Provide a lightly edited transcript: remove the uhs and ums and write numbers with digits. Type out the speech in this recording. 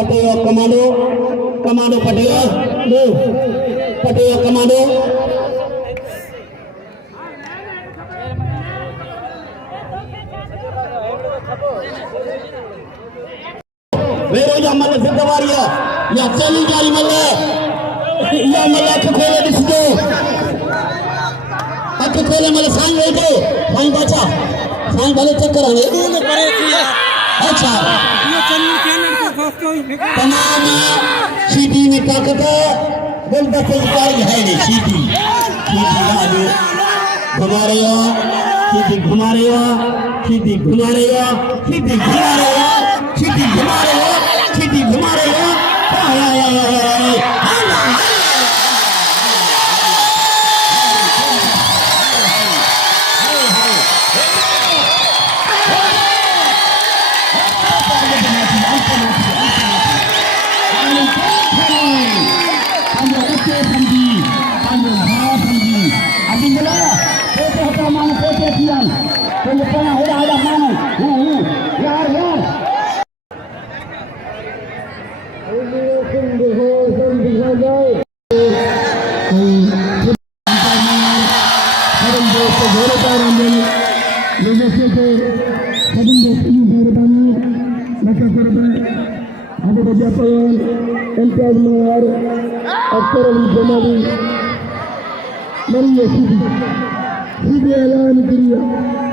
Pateo Commando, Commando Pateo, move, Pateo Commando. Vero ya malah sedawariya, ya celi jari malah, ya malah kekole di situ. Aku kole malah sang itu, sang baca, sang balik cekar ni. अच्छा तमाम सीधी में ताकत बोल बच्चे कारी है नहीं सीधी सीधी घुमा रहे हो सीधी घुमा रहे हो सीधी घुमा रहे हो सीधी घुमा रहे हो सीधी घुमा रहे हो सीधी घुमा रहे हो Maria Sidi, Sidi Alan Giriya.